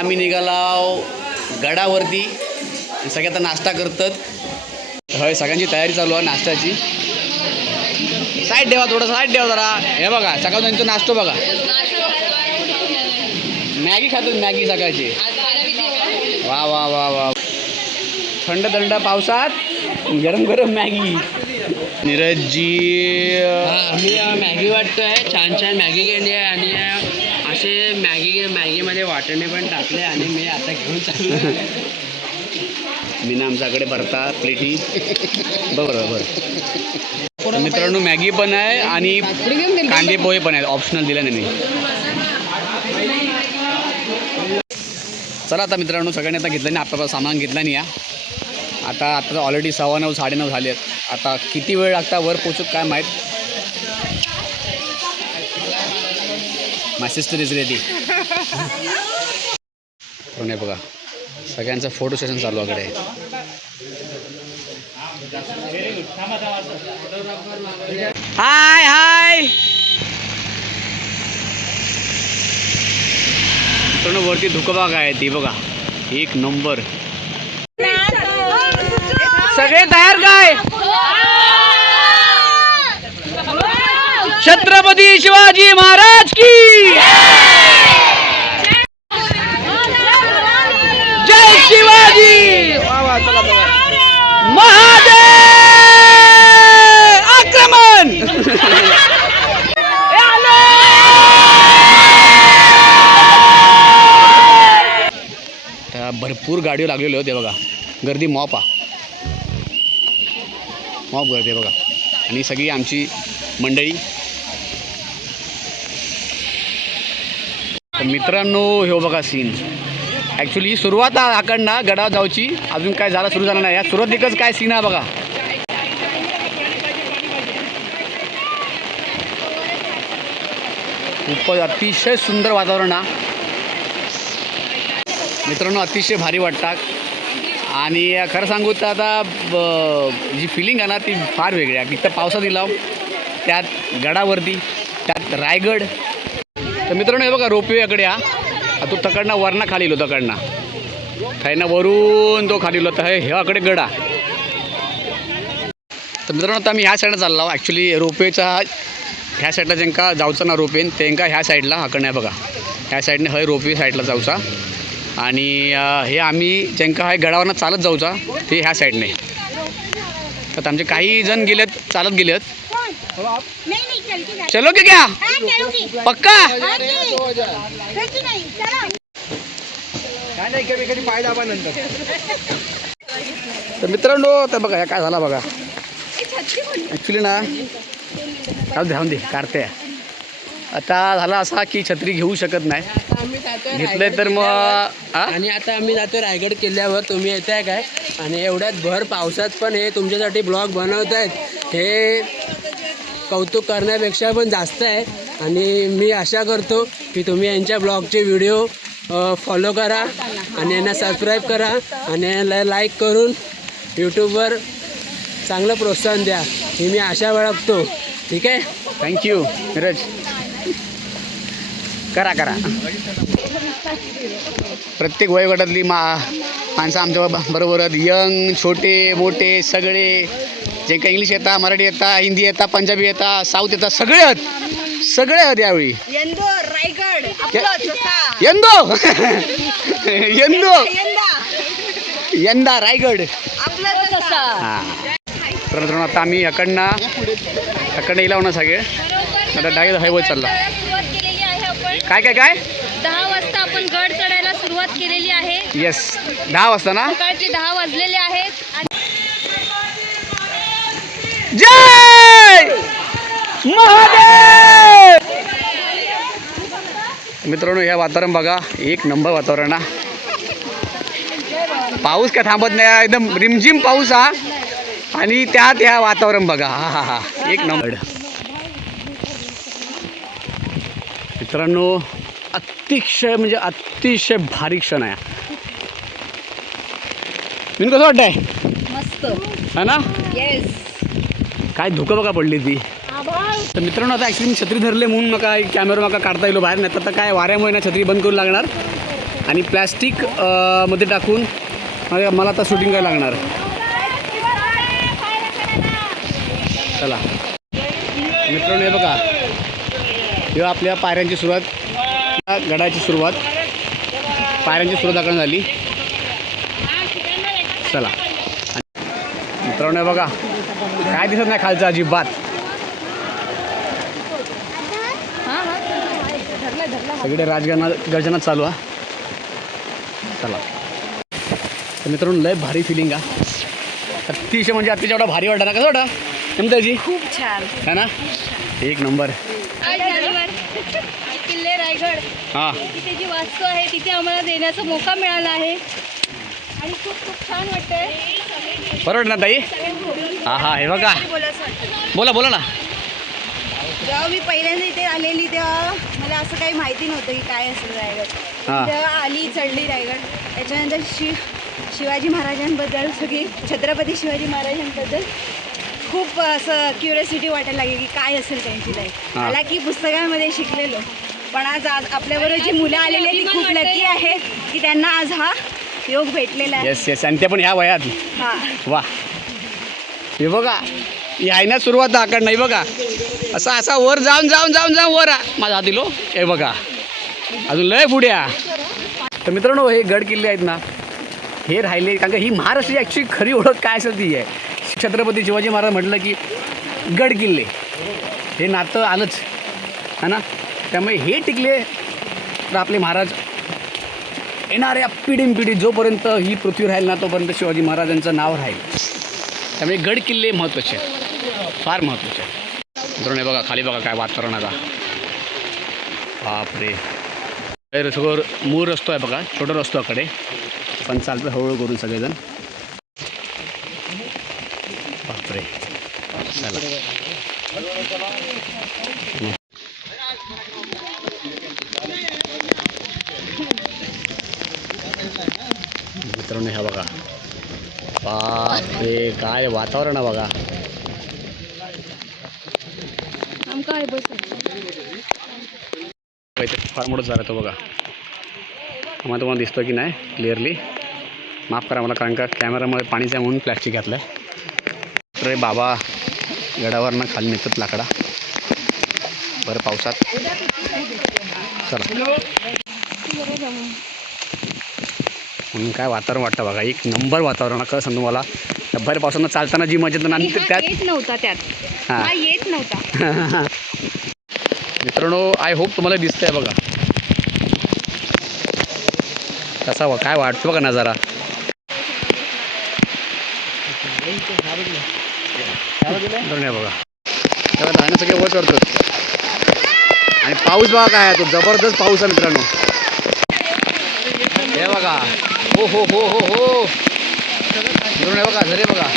आम्ही निघालो गडावरती. सगळे आता नाश्ता करतात. होय सगळ्यांची तयारी चालू आहे नाश्त्याची. साईड ठेवा थोडं साईड ठेवा जरा. हे बघा सकाळ त्यांचा नाश्तो बघा. मॅगी खातात मॅगी सकाळची. वा वा वा वा. थंड थंड पावसात गरम गरम मॅगी. नीरजजी जी आम्ही मॅगी वाटतोय. छान छान मॅगी केली आहे. आणि असे मॅगी मॅगी वाटणे पण टाकले आणि मी आता घेऊन चाललो आमच्याकडे भरता प्लेटी. बरोबर बरं मित्रांनो मॅगी पण आहे आणि कांदे पोहे पण आहेत. ऑप्शनल दिलं नाही मी. चला आता मित्रांनो सगळ्यांनी आता घेतलं नाही आपलं सामान घेतलं नाही या. आता आता ऑलरेडी सव्वा नऊ साडेनऊ झाले आहेत आता किती वेळ लागता वर पोचूक काय माहीत? माय सिस्टर इज रेडी हे बघा? सगळ्यांचं फोटो सेशन चालू आहे हाय हाय मित्रांनो वरती धुकबाग आहे ती बघा. एक नंबर सगळे तयार काय? छत्रपती शिवाजी महाराज की जय शिवाजी वा वा चला चला महादेव आक्रमण हे आले! त्या भरपूर गाडीवर लागलेले होते बघा. गर्दी मॉप आ. मॉप गर्दी बघा. आणि सगळी आमची मंडळी. मित्रांनो हे बघा सीन ॲक्च्युली सुरुवात आहे आकडना गडाव जाऊची. अजून काय झाला सुरू झाला नाही. या सुरुवातीकच काय सीन आहे बघा. खूपच अतिशय सुंदर वातावरण आहे मित्रांनो अतिशय भारी वाटतात. आणि खरं सांगू तर आता जी फिलिंग आहे ना ती फार वेगळी आहे. एक पावसात दिला त्यात गडावरती त्यात रायगड. तर मित्रांनो हे बघा रोपवेकडे हा आ तो तकडनं वरनं खाली येलो तकडनं थैना वरून तो खाली येलो तर ह्याकडे गडा. तर मित्रांनो आता आम्ही ह्या साईडला चाललो ॲक्च्युली रोपवेचा ह्या साईडला ज्यांका जाऊचा ना रोपेन त्यांका ह्या साईडला हाकडे बघा. ह्या साईडने हय रोपवे साईडला जाऊचा. आणि हे आम्ही जेंका हय गडावरनं चालत जाऊचा ते ह्या साईडने. तर आमचे काही जण गेलेत चालत गेलेत. नहीं नहीं चल के जा चलो की क्या हाँ चलूंगी पक्का? हाँ तर मित्रांनो तर बघा ह्या काय झाला बघा. ॲक्च्युली ना दे जाऊ दे काढते. आता झाला असा की छत्री घेऊ शकत नाही. आम्ही जातोय घेतलंय तर मग किल्ल्यावर. आ? आणि आता आम्ही जातोय रायगड किल्ल्यावर. तुम्ही येत आहे काय? आणि एवढ्यात भर पावसात पण हे तुमच्यासाठी ब्लॉग बनवत आहेत. हे कौतुक करण्यापेक्षा पण जास्त आहे. आणि मी आशा करतो की तुम्ही यांच्या ब्लॉगचे व्हिडिओ फॉलो करा आणि यांना सबस्क्राईब करा आणि याला लाईक करून यूट्यूबवर चांगलं प्रोत्साहन द्या. ही मी आशा बाळगतो. ठीक आहे? थँक्यू नीरज करा करा. प्रत्येक वयोगटातली मा माणसं आमच्या बरोबर आहेत. यंग छोटे मोठे सगळे. जे काही इंग्लिश येतात मराठी येतात हिंदी येतात पंजाबी येतात साऊथ येतात सगळे आहेत. सगळे आहेत यावेळी. यंदो यंदो! यंदो! यंदा यंदा. रायगड. हां. तर मित्रांनो आता आम्ही अकडनं अकडनं येला होणार सगळे. आता डायरेक्ट हायवे चालला. काय काय काय? दहा वाजता आपण गड चढायला सुरुवात केलेली आहे. येस दहा वाजता ना? सकाळचे दहा वाजलेले आहेत. आणि जय! महादेव! मित्रांनो हे वातावरण बघा. एक नंबर वातावरण हा. पाऊस काय थांबत नाही एकदम रिमझिम पाऊस हा. आणि त्यात ह्या वातावरण बघा. हा हा हा. एक नंबर. मित्रांनो अतिशय म्हणजे अतिशय भारी क्षण आहे. मी कसं वाटतंय? मस्त. हा ना? येस काय धुकं बघा पडली ती. हा तर मित्रांनो आता ॲक्च्युली मी छत्री धरले म्हणून मका कॅमेरा माका काढता येलो बाहेर नाही तर आता काय वाऱ्यामुळे ना छत्री बंद करू लागणार. आणि प्लॅस्टिकमध्ये टाकून मला मला आता शूटिंग करायला लागणार. चला. मित्रांनो हे बघा. हे आपल्या पायऱ्यांची सुरुवात. गडाची सुरुवात. पायऱ्यांची सुरुवात आपण झाली. चला. मित्रांनो हे बघा. काय दिसत नाही खालचं अजिबात. सगळे राजगणा गर्जना चालू आहे चला. तर मित्रांनो लय भारी फिलिंग आहे अतिशय म्हणजे अतिशय एवढा भारी वाटतं ना. कसं वाटा समजायची खूप छान. है ना? एक नंबर. किल्ले रायगड. हां. तिथे जी वास्तू आहे तिथे आम्हाला देण्याचा मोका मिळाला आहे. आणि खूप खूप छान वाटतंय. बरोबर ना ताई? हा हा हे बघा. वाटतं बोला बोला ना. जेव्हा मी पहिल्यांदा इथे आलेली तेव्हा मला असं काही माहिती नव्हतं की काय असेल रायगड. हां. तेव्हा आली चढली रायगड. त्याच्यानंतर शि शिवाजी महाराजांबद्दल सगळी छत्रपती शिवाजी महाराजांबद्दल. खूप असं क्युरियोसिटी वाटायला लागली की काय असेल त्यांची लाईफ हां. मला की पुस्तकांमध्ये शिकलेलो. पण आज आज आपल्याबरोबर जी मुलं आलेली आहेत ती खूप लकी आहेत की त्यांना आज हा योग भेटलेला आहे. येस येस आणि ते पण ह्या वयात. हा. वा. हे बघा ही आहे ना सुरुवात आकड नाही बघा. असा असा वर जाऊन जाऊन जाऊन जाऊन वर. आ. माझा हात दिलो. हे बघा. अजून लय पुढ्या तर मित्रांनो हे गड किल्ले आहेत ना. हे राहिले कारण का ही महाराष्ट्राची ॲक्च्युली खरी ओळख काय असेल ती आहे. छत्रपती शिवाजी महाराज म्हटलं की गड किल्ले. हे नातं आलंच. है ना? त्यामुळे हे टिकले तर आपले महाराज येणाऱ्या पिढीनपिढी जोपर्यंत ही पृथ्वी राहील ना तोपर्यंत शिवाजी महाराजांचं नाव राहील. त्यामुळे गड किल्ले महत्त्वाचे आहेत. फार महत्त्वाचे आहेत. धोरणे बघा खाली बघा काय वातावरण आता. बापरे. हे रसगोर मूळ रस्तो आहे बघा छोटा रस्त्याकडे आहे कडे पण चालतं हळूहळू करून सगळेजण. वातावरण आहे बघा. आहे? काहीतरी फार मोठं झालं तो बघा. आम्हाला तुम्हाला दिसतं की नाही क्लिअरली माफ करा मला कारण का कॅमेरामध्ये पाणीचं आहे म्हणून प्लॅस्टिक घातलं तर हे बाबा गडावरनं खाली नेतात लाकडा. बरं पावसात. चला. म्हणून काय वातावरण वाटतं बघा. एक नंबर वातावरण आहे. खरं सांगू मला भर पावसानं चालताना जी मजा येते आणि त्यात येत नव्हता त्यात. हां. येत नव्हता. मित्रांनो आय होप तुम्हाला दिसतंय बघा. कसा वा काय वाटतो बघा नजारा. बघा. तेव्हा सगळे वर करतो आणि पाऊस बघा काय आहे तो. जबरदस्त पाऊस आहे मित्रांनो. हे बघा. हो हो हो हो हो. मित्रांनो आहे बघा झरे बघा.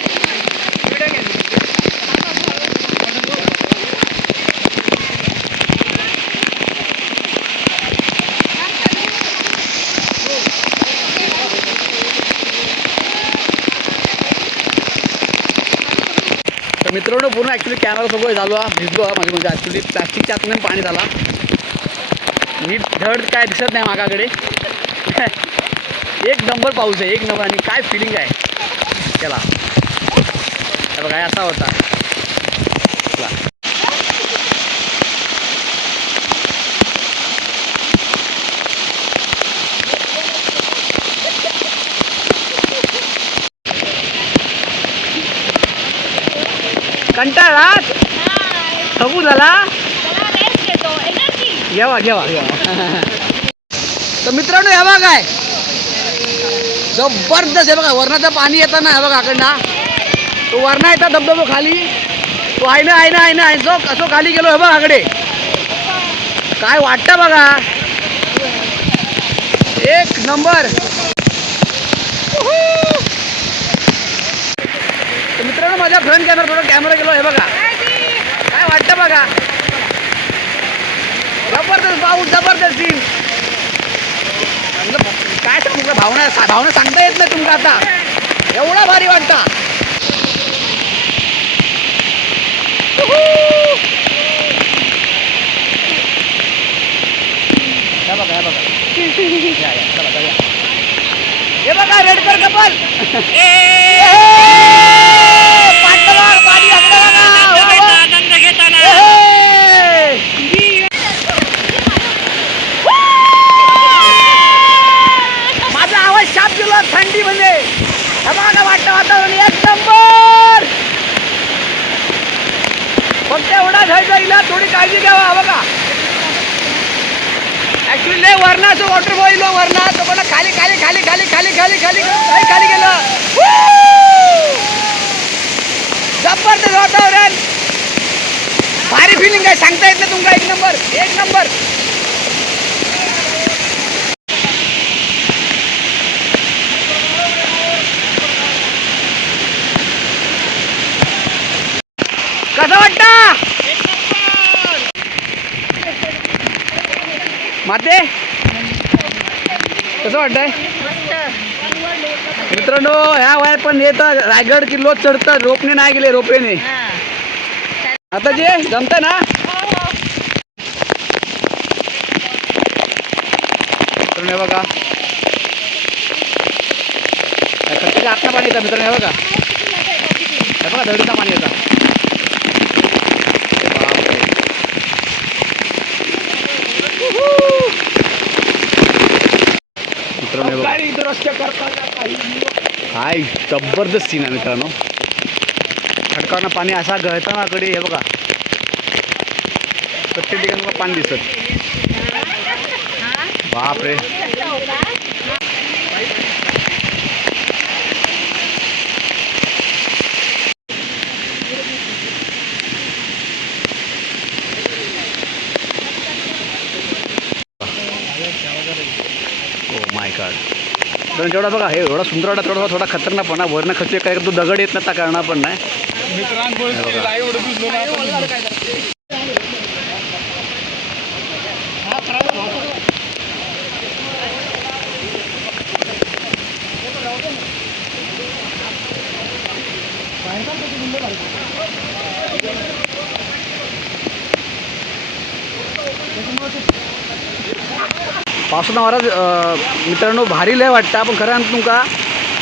तर मित्रांनो पूर्ण ॲक्च्युली कॅमेरा सगळं झालो हा. भिजलो हा म्हणजे म्हणजे ॲक्च्युली प्लॅस्टिकच्या आतून पाणी झाला नीट धड काय दिसत नाही मागाकडे. एक नंबर पाऊस आहे एक नंबर. आणि काय फिलिंग आहे? त्याला बघा असा होता. कंटाळा थकू झाला घ्यावा घ्यावा घ्यावा तर मित्रांनो हे बघा काय? जबरदस्त आहे बघा वरणाचं पाणी येतं ना बघा आकडना तो वरणा येतात धबधबो खाली. तो आहे ना आहे ना आहे ना आहे जो असो खाली गेलो हे बघा आकडे. काय वाटतं बघा? एक नंबर. मित्रांनो माझ्या फ्रंट कॅमेरा थोडा कॅमेरा गेलो हे बघा. काय वाटतं बघा? जबरदस्त पाऊस जबरदस्त. सीन काय सांगू भावना भावना सांगता येत नाही तुमका आता. एवढा भारी वाटता. बघा बघा. रेड कर कपल. पाणी थंडी म्हणजे हे वाटतं वातावरण. एक नंबर! फक्त एवढा घ्यायचा इला थोडी काळजी घ्यावा हवं का ऍक्च्युली नाही वरणाचं वॉटर बॉईल वरणा तो पण खाली खाली खाली खाली खाली खाली खाली खाली खाली गेलं जबरदस्त वातावरण. भारी फिलिंग आहे सांगता येत नाही तुमका. एक नंबर एक नंबर कसं वाटतं माते कसं वाटतंय? मित्रांनो ह्या वयात पण येतं रायगड किल्लो चढतं रोपणे नाही गेले रोपेने. आता जे जमतं ना? मित्रांनो बघा. या खड्ड्याच्या पाणी येतं मित्रांनो बघा. बघा धडीचा पाणी येतं बापरे. मित्रांनो हे बघा काय जबरदस्त सीन आहे मित्रांनो. खडकावरनं पाणी असा गळताना कडे हे बघा. प्रत्येक ठिकाणी पाणी दिसत. बापरे ओ माय गॉड कारण जेवढा बघा हे एवढा सुंदर वाटत तेवढा थोडा खतरनाक पण आहे. वरनं खचले काय तो दगड येत नाही करणार पण नाही हे पावसाचा महाराज मित्रांनो भारी लय वाटतं. पण खरं तुमका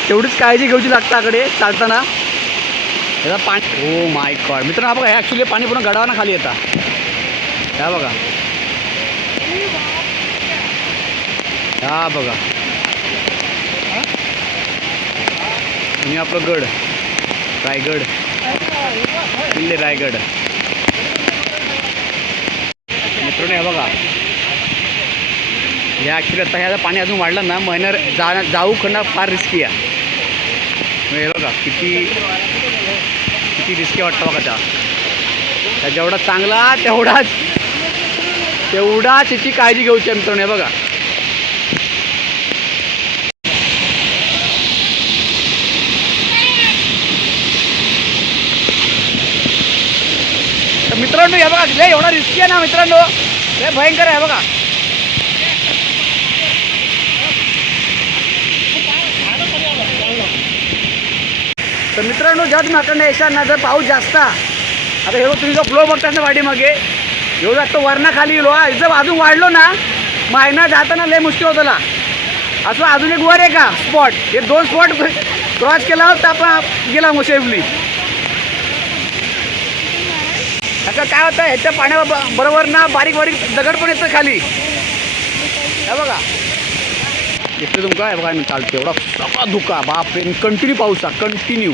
तेवढीच काळजी घेऊची लागतं आकडे चालताना. याचा पाणी ओ माय गॉड. मित्रांनो हा बघा हे ॲक्च्युली पाणी पूर्ण गडावाना खाली येतं. ह्या बघा. हा बघा. आणि आपलं गड. रायगड. किल्ले रायगड. मित्रांनो हे बघा. या ॲक्च्युली आता ह्याचं पाणी अजून वाढलं ना महिन्यावर जा जाऊ करणं फार रिस्की आहे. म्हणजे बघा किती किती रिस्की वाटतं बघा त्या जेवढा चांगला तेवढाच तेवढाच त्याची काळजी घेऊची आहे मित्रांनो बघा. तर मित्रांनो हे बघा लय एवढा रिस्की आहे ना मित्रांनो. लय भयंकर आहे बघा. तर मित्रांनो ज्या तुम्ही अकडनं ना जर पाऊस जास्त आता हे तुम्ही जो फ्लो बघता ना वाडीमागे एवढं जास्त वरना खाली जर अजून वाढलो ना मायना जाताना लय मुश्किल होतला असं अजून एक वर आहे का? स्पॉट हे दोन स्पॉट क्रॉस केला तर आपण गेला मग सेफली आता काय होतं ह्याच्या पाण्या बरोबर ना बारीक बारीक दगड पण येतं खाली. हे बघा. इकडे तुमका काय बघा मी चालते एवढा सगळा धुका बापरे कंटिन्यू पाऊस आहे कंटिन्यू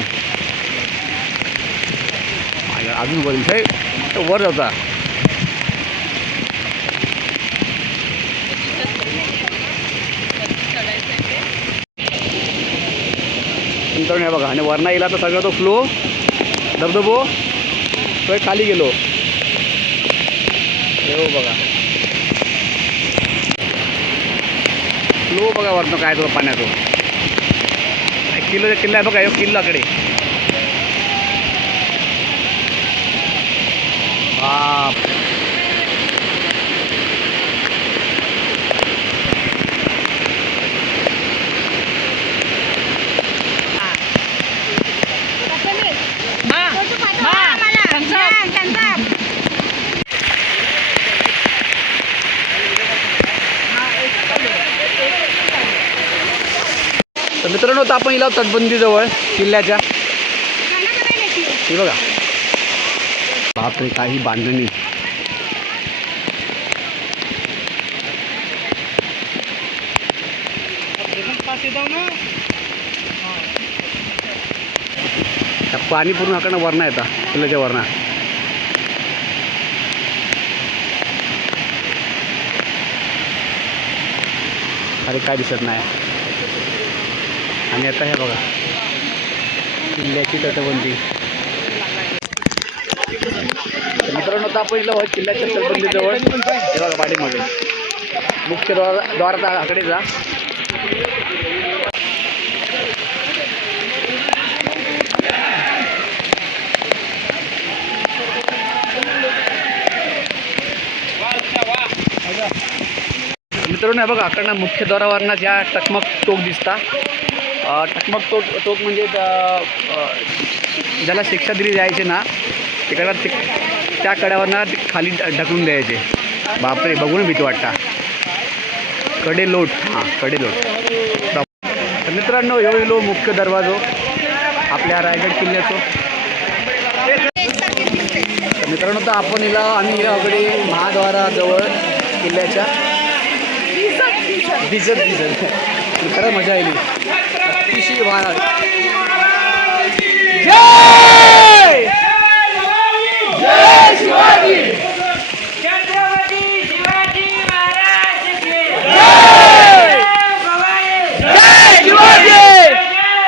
अजून बघ इथे वर जाता मित्रांनो नाही बघा आणि वरना येईल तर सगळं तो फ्लो धबधबो. तो खाली गेलो. हे हो बघा. फ्लो बघा वरनं काय तो पाण्याचं. किल्लो किल्ला आहे बघा ह्यो किल्लाकडे. बाप. तर मित्रांनो तर आपण इला तटबंदीजवळ किल्ल्याच्या. हे बघा. बापरे काही बांधणी. त्या पाणी पूर्ण आकडनं वरणा येतात किल्ल्याच्या वरणा अरे काय दिसत नाही. आणि आता हे बघा. किल्ल्याची तटबंदी. मित्रांनो आता आपण इथं किल्ल्याच्या तटबंदीजवळ हे बघा पाठीमध्ये मुख्य द्वार द्वाराचा आकडे जा. मित्रांनो बघा अकडनं मुख्य द्वारावरनं ज्या टकमक टोक दिसता टकमक टोक टोक म्हणजे ज्याला शिक्षा दिली जायची ना तिकडं ति त्या कड्यावरनं खाली ढकलून द्यायचे. बापरे बघून भीती वाटता. कडे लोट हां कडे लोट. तर मित्रांनो ह्यो इलो मुख्य दरवाजो आपल्या रायगड किल्ल्याचो. तर मित्रांनो तर आपण हिला आम्ही याकडे महाद्वाराजवळ किल्ल्याच्या. दिसत दिसत. खरं मजा आली. अतिशय वारा जय जय शिवाजी छत्रपती शिवाजी महाराज की जय भवानी जय शिवाजी जय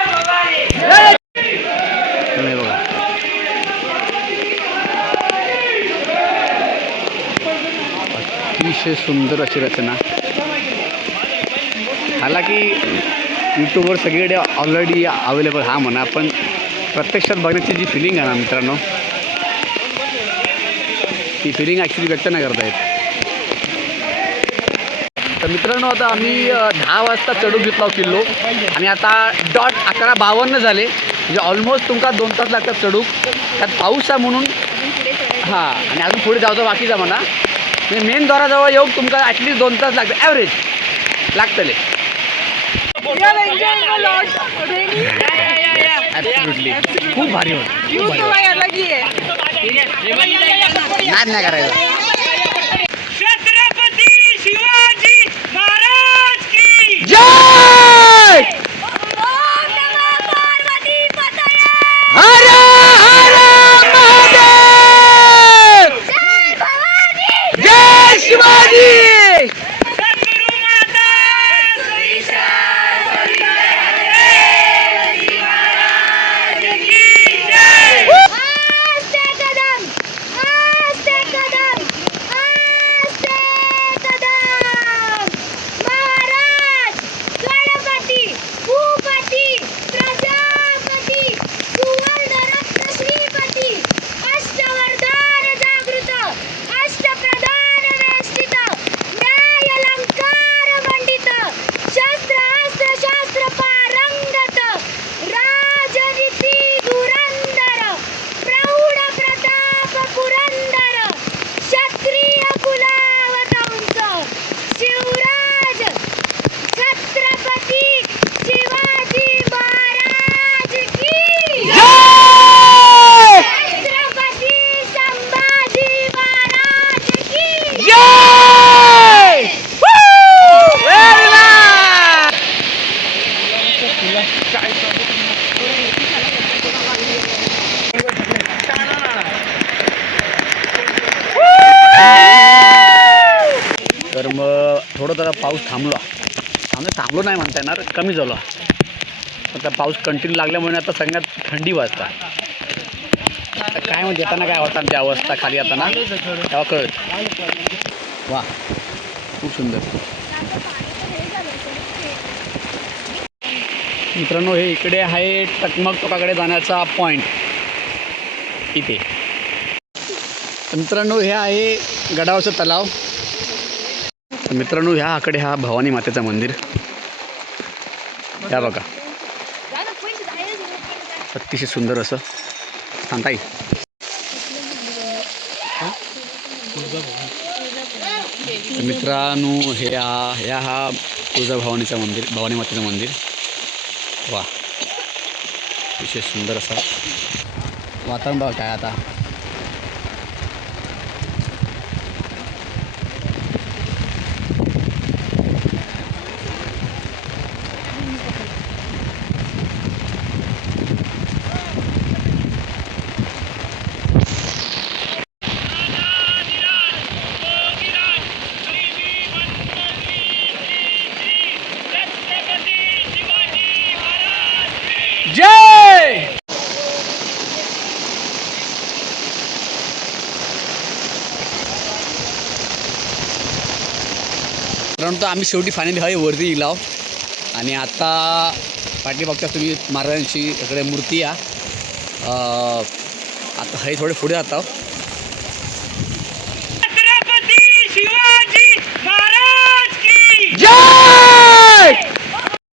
भवानी तुम्ही बघा अतिशय सुंदर अशी रचना हालाकी यूट्यूबवर सगळीकडे ऑलरेडी अवेलेबल हा म्हणा पण प्रत्यक्षात बघण्याची जी फिलिंग आहे ना मित्रांनो ती फिलिंग ॲक्च्युली व्यक्त नाही करता येत. तर मित्रांनो आता आम्ही दहा वाजता चढून घेतला हो किल्लो आणि आता डॉट अकरा बावन्न झाले. म्हणजे ऑलमोस्ट तुमका दोन तास लागतात चढूक. त्यात पाऊस आहे म्हणून. हां आणि अजून पुढे जायचं बाकीचा म्हणा. म्हणजे मेन द्वाराजवळ येऊन तुमका ॲटलीस्ट दोन तास लागतात. ॲव्हरेज लागतले खूप भारी होतं. नाही करायचा पाऊस थांबला. आम्ही थांबलो नाही म्हणता येणार कमी झालो. आता पाऊस कंटिन्यू लागल्यामुळे आता सगळ्यात थंडी वाजता. आता काय म्हणजे येताना काय होता आमची अवस्था खाली येताना? तेव्हा कळत वा खूप सुंदर. मित्रांनो हे इकडे आहे टकमक टोकाकडे जाण्याचा पॉईंट इथे. मित्रांनो हे आहे गडावचं तलाव. मित्रांनो ह्या आकडे हा भवानी मातेचं मंदिर. या बघा. अतिशय सुंदर असं. सांगताई मित्रांनो हे हा ह्या हा तुळजा भवानीचं मंदिर भवानी मातेचं मंदिर. वा अतिशय सुंदर असा वातावरण बघा काय आता छत्रपती शिवाजी महाराज जय परंतु आम्ही शेवटी फायनली हय वरती गेलो आणि आता पाठी बघता तुम्ही महाराजांची इकडे मूर्ती या. आता हय थोडे पुढे जाता